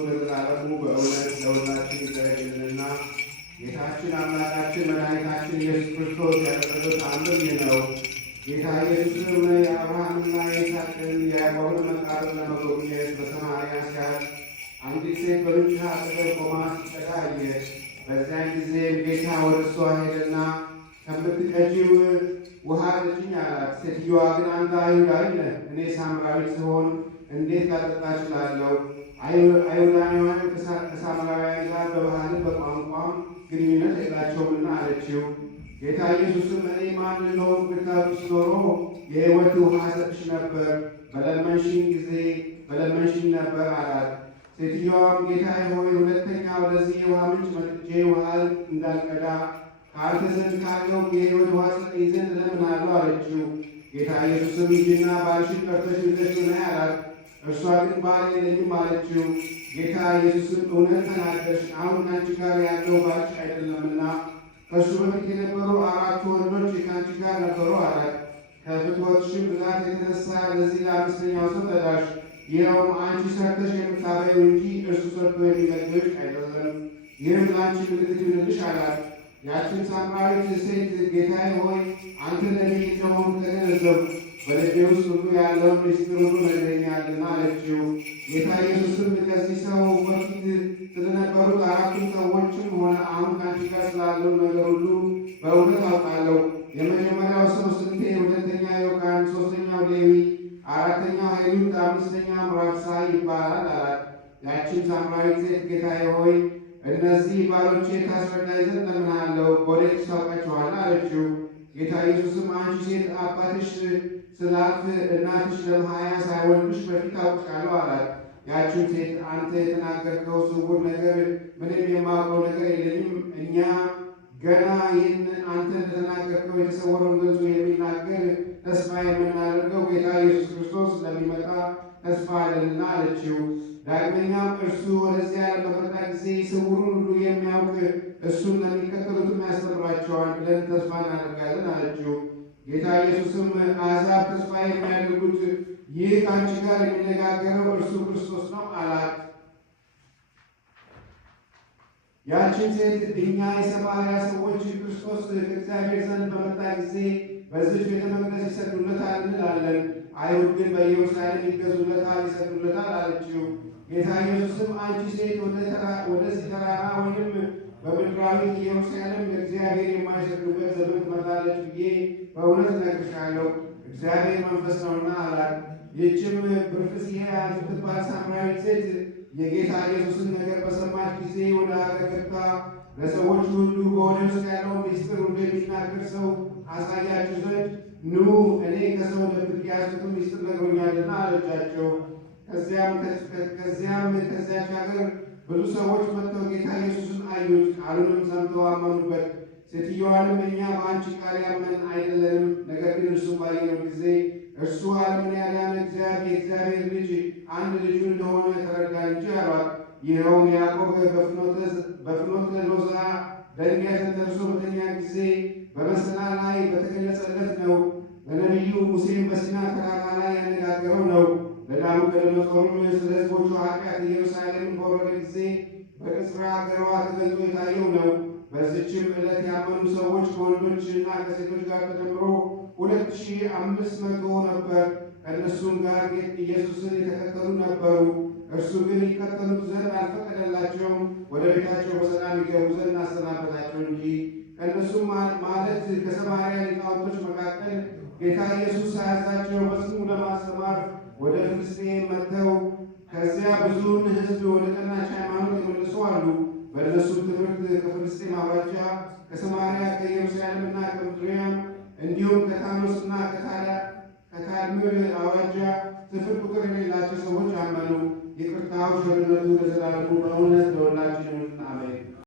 ለዘላለሙ በእውነት ለሁላችን ይደረግልንና ጌታችን አምላካችን መድኃኒታችን ኢየሱስ ክርስቶስ ያደረገው ተአምር ይህ ነው። ጌታ ኢየሱስም የአብርሃምና የይስሐቅን የያዕቆብን መቃብር ለመጎብኘት በሰማርያ ሲያልፍ አንዲት ሴት በሩጫ አጠገብ ቆማ ስትጠጋ አየ። በዚያን ጊዜም ጌታ ወደ እርሷ ሄደና ከምትቀጂው ውሃ ጠጪኝ አላት። ሴትዮዋ ግን አንተ አይሁዳዊ ነህ፣ እኔ ሳምራዊት ስሆን እንዴት ላጠጣ እችላለሁ? አይሁዳውያን ከሳምራውያን ጋር በባህልም በቋንቋም ግንኙነት የላቸውምና አለችው። ጌታ ኢየሱስም እኔ ማን እንደሆንኩ ብታውቂስ ኖሮ የሕይወት ውሃ እሰጥሽ ነበር፣ በለመንሽኝ ነበር አላት። ሴትዮዋም ጌታዬ ሆይ ሁለተኛ ወደዚህ የውሃ ምንጭ መጥቼ ውሃ እንዳልቀዳ ከአንተ ዘንድ ካለው የሕይወት ውሃ ሰጠኝ ዘንድ እለምንሃለሁ አለችው። ጌታ ኢየሱስም ሂጂና ባልሽን ጠርተሽ ይዘሽ ነይ አላት። እርሷ ግን ባል የለኝም አለችው። ጌታ ኢየሱስም እውነት ተናገርሽ፣ አሁን ከአንቺ ጋር ያለው ባልሽ አይደለምና ከእሱ በፊት የነበሩ 4 ወንዶች ከአንቺ ጋር ነበሩ አላት። ከፍትወትሽም ብዛት የተነሳ ለዚህ ለአምስተኛው ሰው ተዳርሽ። ይኸውም አንቺ ሰርተሽ የምታበይው እንጂ እርሱ ሰርቶ የሚመግብሽ አይደለም። ይህም ለአንቺ ምልክት ይሁንልሽ አላት። ያችን ሳምራዊት ሴት ጌታዬ ሆይ አንተ ነቢይ እንደሆንክ ተገነዘብኩ፣ በልቤ ውስጥ ሁሉ ያለውን ምስጢር ሁሉ ነግረኸኛልና አለችው። ጌታ ኢየሱስም ከዚህ ሰው በፊት ስለነበሩት 4ቱ ሰዎችም ሆነ አሁን ከአንቺ ጋር ስላለው ነገር ሁሉ በእውነት አውቃለሁ። የመጀመሪያው ሰው ስንቴ፣ ሁለተኛው ዮካን፣ ሦስተኛው ሌዊ፣ 4ተኛው ሄሮድ፣ 5ተኛው ራብሳይ ይባላል አላት። ያችን ሳምራዊት ሴት ጌታዬ ሆይ እነዚህ ባሎቼ ታስረዳኝ ዘንድ እለምንሃለሁ፣ በወዴት ታውቃቸዋለህ? አለችው። ጌታ ኢየሱስም አንቺ ሴት አባትሽ ስላልፍ እናትሽ ለመሃያ ሳይወልድሽ በፊት አውቅሻለሁ አላት። ያችን ሴት አንተ የተናገርከው ስውር ነገር ምንም የማውቀው ነገር የለኝም። እኛ ገና ይህን አንተ እንደተናገርከው የተሰወረውን ገልጾ የሚናገር ተስፋ የምናደርገው ጌታ ኢየሱስ ክርስቶስ ስለሚመጣ ተስፋ አለንና አለችው። ዳግመኛም እርሱ ወደዚያ በመጣ ጊዜ ስውሩን ሁሉ የሚያውቅ እሱን ለሚከተሉትም ያስተምራቸዋል ብለን ተስፋ እናደርጋለን አለችው። ጌታ ኢየሱስም አሕዛብ ተስፋ የሚያደርጉት ይህ ከአንቺ ጋር የሚነጋገረው እርሱ ክርስቶስ ነው አላት። ያችን ሴት እኛ የሰማርያ ሰዎች ክርስቶስ ከእግዚአብሔር ዘንድ በመጣ ጊዜ በዚህ ቤተ መቅደስ ይሰግዱለታል እንላለን፣ አይሁድ ግን በኢየሩሳሌም ይገዙለታል ይሰግዱለታል አለችው። ጌታ ኢየሱስም አንቺ ሴት ወደዚህ ተራራ ወይም በምድራዊ ኢየሩሳሌም ለእግዚአብሔር የማይሰግዱበት ዘመን ትመጣለች ብዬ በእውነት እነግርሻለሁ፣ እግዚአብሔር መንፈስ ነውና አላት። ይህችም ብርክስያ የምትባል ሳምራዊት ሴት የጌታ ኢየሱስን ነገር በሰማች ጊዜ ወደ ሀገር ገብታ ለሰዎች ሁሉ በሆነ ውስጥ ያለው ምስጢር ሁሉ የሚናገር ሰው አሳያችሁ ዘንድ ኑ፣ እኔ ከሰው ደብቄ ያዝኩትን ምስጢር ነግሮኛልና አለቻቸው። ከዚያች ሀገር ብዙ ሰዎች መጥተው ጌታ ኢየሱስን አዩት፣ ቃሉንም ሰምተው አመኑበት። ሴትዮዋንም እኛ በአንቺ ቃል ያመን አይደለንም፣ ነገር ግን እርሱ ባየነው ጊዜ እርሱ ዓለምን ያዳነ የእግዚአብሔር ልጅ አንድ ልጁ እንደሆነ ተረዳን እንጂ አሏት። ይኸውም ያዕቆብ በፍኖተ ሎዛ በድንጋይ ተንተርሶ በተኛ ጊዜ በመሰላል ላይ በተገለጸለት ነው። ለነቢዩ ሙሴም በሲና ተራራ ላይ ያነጋገረው ነው። ለናቡከደነፆርም ስለ ሕዝቦቹ ኃጢአት ኢየሩሳሌምን በወረደ ጊዜ በቅጽራ አገሯ ተገልጦ የታየው ነው። በዚችም ዕለት ያመኑ ሰዎች ከወንዶችና ከሴቶች ጋር ተደምሮ 2500 ነበር። ከእነሱም ጋር ኢየሱስን የተከተሉ ነበሩ። እርሱ ግን ይከተሉት ዘንድ አልፈቀደላቸውም። ወደ ቤታቸው በሰላም ይገቡ ዘንድ አሰናበታቸው እንጂ። ከእነሱም ማለት ከሰማርያ ሊቃውንቶች መካከል ጌታ ኢየሱስ ሳያዛቸው በስሙ ለማስተማር ወደ ፍልስጤም መጥተው ከዚያ ብዙውን ሕዝብ ወደ ቀናች ሃይማኖት የመለሱ አሉ። በእነሱም ትምህርት ከፍልስጤም አውራጃ፣ ከሰማርያ፣ ከኢየሩሳሌምና ከምድርያም እንዲሁም ከታኖስና ከታድምር አውራጃ ስፍር ቁጥር የሌላቸው ሰዎች አመኑ። ይቅርታው ቸርነቱ ለዘላለሙ በእውነት ለሁላችን